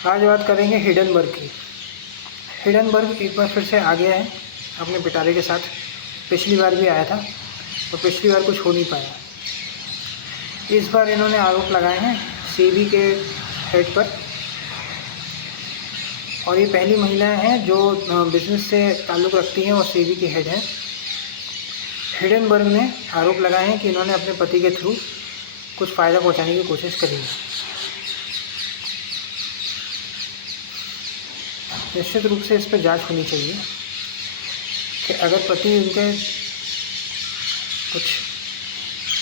आज बात करेंगे हिडनबर्ग की। हिडनबर्ग एक बार फिर से आ गया है अपने पिटारे के साथ। पिछली बार भी आया था और पिछली बार कुछ हो नहीं पाया। इस बार इन्होंने आरोप लगाए हैं सेबी के हेड पर, और ये पहली महिलाएं हैं जो बिज़नेस से ताल्लुक़ रखती हैं और सेबी के हेड हैं। हिडनबर्ग ने आरोप लगाए हैं कि इन्होंने अपने पति के थ्रू कुछ फ़ायदा पहुंचाने की कोशिश करी है। निश्चित रूप से इस पर जांच होनी चाहिए कि अगर पति उनके कुछ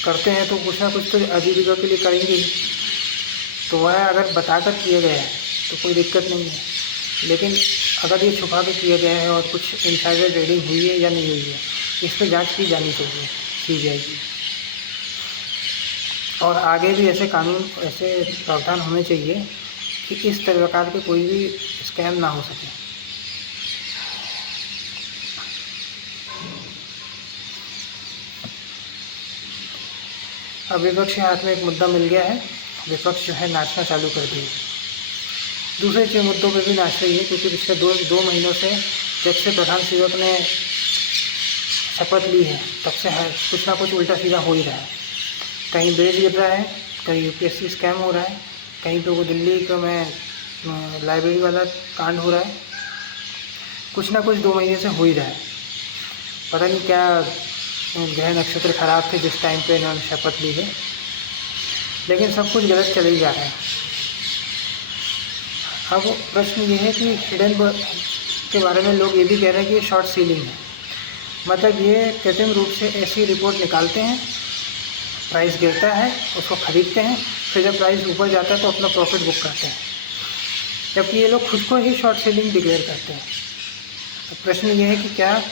करते हैं तो कुछ ना कुछ तो आजीविका के लिए करेंगे ही। तो वह अगर बताकर किया गया है तो कोई दिक्कत नहीं है, लेकिन अगर ये छुपा के किया गया है और कुछ इनसाइडर ट्रेडिंग हुई है या नहीं हुई है, इस पर जांच की जानी चाहिए सीबीआई की। और आगे भी ऐसे कानून, ऐसे प्रावधान होने चाहिए कि इस प्रकार के कोई भी स्कैम ना हो सके। अब विपक्ष के हाथ में एक मुद्दा मिल गया है, विपक्ष जो है नाचना चालू कर दी है। दूसरे मुद्दों पर भी नाच रही है, क्योंकि पिछले दो महीनों से जब से प्रधान सेवक ने शपथ ली है तब से है कुछ ना कुछ उल्टा सीधा हो ही रहा है। कहीं बेच गिर रहा है, कहीं यूपीएससी स्कैम हो रहा है, कहीं पे वो दिल्ली में लाइब्रेरी वाला कांड हो रहा है। कुछ ना कुछ 2 महीने से हो ही रहा है। पता नहीं क्या ग्रह नक्षत्र खराब थे जिस टाइम पे इन्होंने शपथ ली है, लेकिन सब कुछ गलत चले ही जा रहा है। अब प्रश्न ये है कि हिडनबर्ग के बारे में लोग ये भी कह रहे हैं कि ये शॉर्ट सेलिंग है। मतलब ये कृत्रिम रूप से ऐसी रिपोर्ट निकालते हैं, प्राइस गिरता है, उसको ख़रीदते हैं, फिर जब प्राइस ऊपर जाता है तो अपना प्रॉफिट बुक करते हैं, जबकि ये लोग खुद को ही शॉर्ट सेलिंग डिक्लेयर करते हैं। तो प्रश्न ये है कि क्या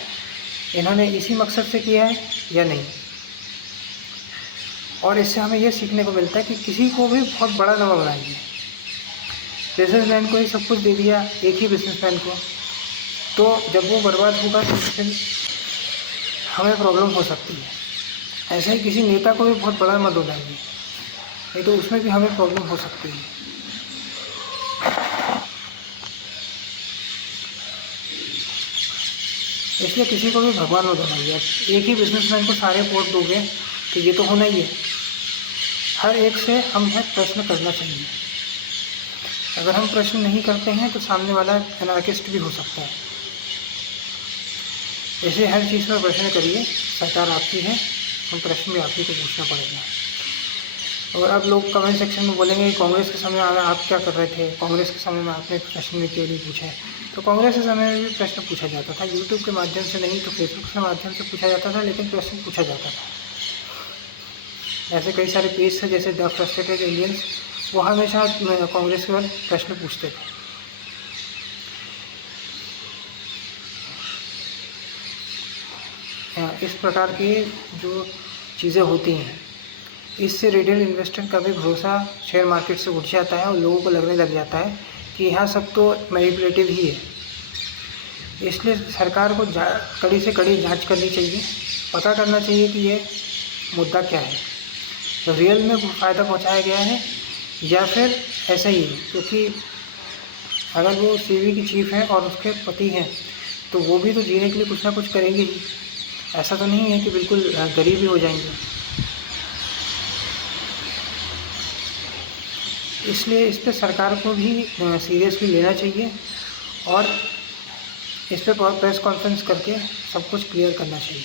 इन्होंने इसी मकसद से किया है या नहीं। और इससे हमें ये सीखने को मिलता है कि किसी को भी बहुत बड़ा ना बनाइए। बिजनेसमैन को ही सब कुछ दे दिया, एक ही बिजनेसमैन को, तो जब वो बर्बाद होगा तो फिर हमें प्रॉब्लम हो सकती है। ऐसे ही किसी नेता को भी बहुत बड़ा मत बनाइए, नहीं तो उसमें भी हमें प्रॉब्लम हो सकती है। इसलिए किसी को भी भगवान मत बनाइए। एक ही बिजनेसमैन को सारे वोट दोगे तो ये तो होना ही है। हर एक से हमें प्रश्न करना चाहिए। अगर हम प्रश्न नहीं करते हैं तो सामने वाला एनार्किस्ट भी हो सकता है। ऐसे हर चीज़ पर प्रश्न करिए। सरकार आपकी है, हम प्रश्न भी आप ही को पूछना पड़ेगा। और अब लोग कमेंट सेक्शन में बोलेंगे कि कांग्रेस के समय में आप क्या कर रहे थे, कांग्रेस के समय में आपने प्रश्न भी क्यों नहीं पूछा है। तो कांग्रेस के समय में भी प्रश्न पूछा जाता था, यूट्यूब के माध्यम से नहीं तो फेसबुक के माध्यम से पूछा जाता था, लेकिन प्रश्न पूछा जाता था। ऐसे कई सारे पेज थे जैसे द फ्रस्ट्रेटेड इंडियंस, वो हमेशा कांग्रेस के बाद प्रश्न पूछते थे। इस प्रकार की जो चीज़ें होती हैं, इससे रिटेल इन्वेस्टर का भी भरोसा शेयर मार्केट से उठ जाता है और लोगों को लगने लग जाता है कि यहाँ सब तो मैनिपुलेटिव ही है। इसलिए सरकार को कड़ी से कड़ी जांच करनी चाहिए, पता करना चाहिए कि ये मुद्दा क्या है, तो रियल में फ़ायदा पहुँचाया गया है या फिर ऐसा ही है। क्योंकि अगर वो सेबी की चीफ है और उसके पति हैं तो वो भी तो जीने के लिए कुछ ना कुछ करेंगे ही। ऐसा तो नहीं है कि बिल्कुल गरीब ही हो जाएंगे। इसलिए इस पर सरकार को भी सीरियसली लेना चाहिए और इस पर प्रेस कॉन्फ्रेंस करके सब कुछ क्लियर करना चाहिए।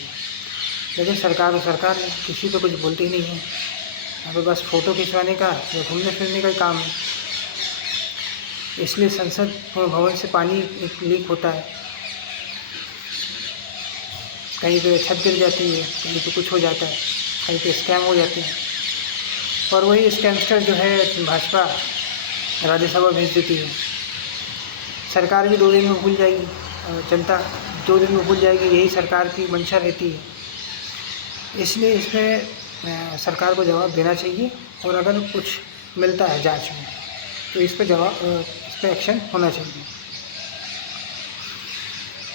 लेकिन सरकार है, किसी को कुछ बोलती नहीं है। यहाँ पे बस फ़ोटो खिंचवाने का या घूमने फिरने का काम है। इसलिए संसद भवन से पानी लीक होता है, कहीं पे छत गिर जाती है, कहीं पे कुछ हो जाता है, कहीं पे स्कैम हो जाते हैं। और वही स्कैमस्टर जो है भाजपा राज्यसभा भेज देती है। सरकार भी 2 दिन में भूल जाएगी, जनता 2 दिन में भूल जाएगी, यही सरकार की मंशा रहती है। इसलिए इसमें सरकार को जवाब देना चाहिए और अगर कुछ मिलता है जांच में तो इस पर एक्शन होना चाहिए।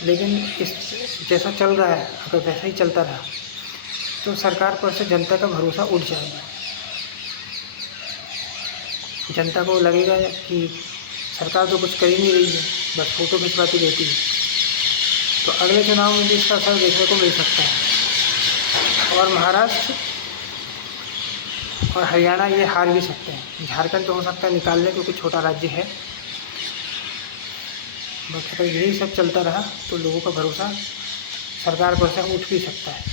लेकिन इस जैसा चल रहा है, अगर वैसा ही चलता रहा तो सरकार पर से जनता का भरोसा उठ जाएगा। जनता को लगेगा कि सरकार तो कुछ कर ही नहीं रही है, बस फ़ोटो खिंचवाती रहती है। तो अगले चुनाव में भी इसका असर देखने को मिल सकता है। और महाराष्ट्र और हरियाणा ये हार भी सकते हैं। झारखंड तो हो सकता है निकाल ले, क्योंकि छोटा राज्य है। बट अगर यही सब चलता रहा तो लोगों का भरोसा सरकार पर से उठ भी सकता है।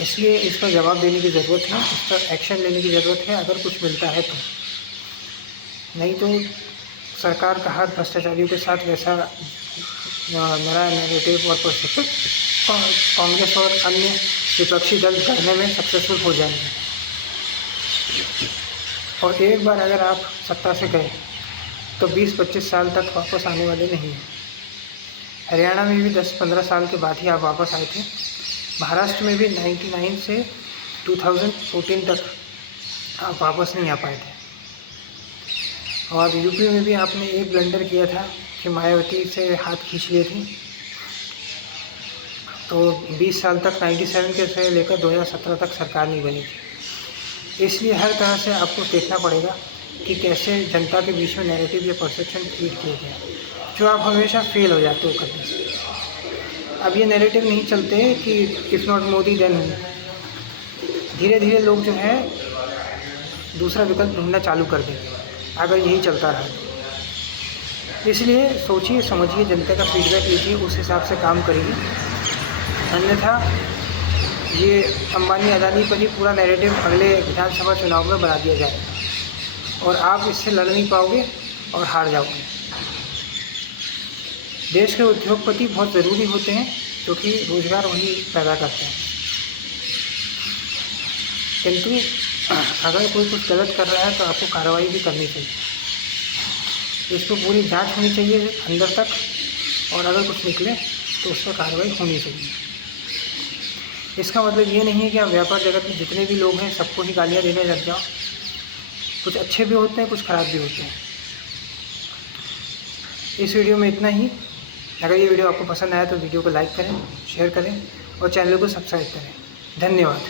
इसलिए इसका जवाब देने की ज़रूरत है, इस पर एक्शन लेने की ज़रूरत है अगर कुछ मिलता है तो। नहीं तो सरकार का हाथ भ्रष्टाचारियों के साथ वैसा नया नैरेटिव और कांग्रेस और अन्य विपक्षी दल करने में सक्सेसफुल हो जाएंगे। और एक बार अगर आप सत्ता से गए तो 20-25 साल तक वापस आने वाले नहीं हैं। हरियाणा में भी 10-15 साल के बाद ही आप वापस आए थे। महाराष्ट्र में भी 99 से 2014 तक आप वापस नहीं आ पाए थे। और यूपी में भी आपने एक ब्लंडर किया था कि मायावती से हाथ खींच लिए थे। तो 20 साल तक 97 के से लेकर 2017 तक सरकार नहीं बनी थी। इसलिए हर तरह से आपको देखना पड़ेगा कि कैसे जनता के बीच में नैरेटिव या परसेप्शन क्रिएट किया जाए, जो आप हमेशा फेल हो जाते हो करने से। अब ये नैरेटिव नहीं चलते कि इफ़ नॉट मोदी देन धीरे धीरे लोग जो है दूसरा विकल्प ढूंढना चालू कर देंगे अगर यही चलता रहा तो। इसलिए सोचिए समझिए, जनता का फीडबैक लीजिए, उस हिसाब से काम करिए। अन्यथा ये अंबानी अदानी पर ही पूरा नैरेटिव अगले विधानसभा चुनाव में बना दिया जाएगा और आप इससे लड़ नहीं पाओगे और हार जाओगे। देश के उद्योगपति बहुत ज़रूरी होते हैं क्योंकि रोज़गार वही पैदा करते हैं। किंतु अगर कोई कुछ गलत कर रहा है तो आपको कार्रवाई भी करनी चाहिए। इस पर पूरी जांच होनी चाहिए अंदर तक, और अगर कुछ निकले तो उस पर कार्रवाई होनी चाहिए। इसका मतलब ये नहीं है कि आप व्यापार जगत में जितने भी लोग हैं सबको ही गालियाँ देने लग जाओ। कुछ अच्छे भी होते हैं, कुछ ख़राब भी होते हैं। इस वीडियो में इतना ही। अगर ये वीडियो आपको पसंद आया तो वीडियो को लाइक करें, शेयर करें और चैनल को सब्सक्राइब करें। धन्यवाद।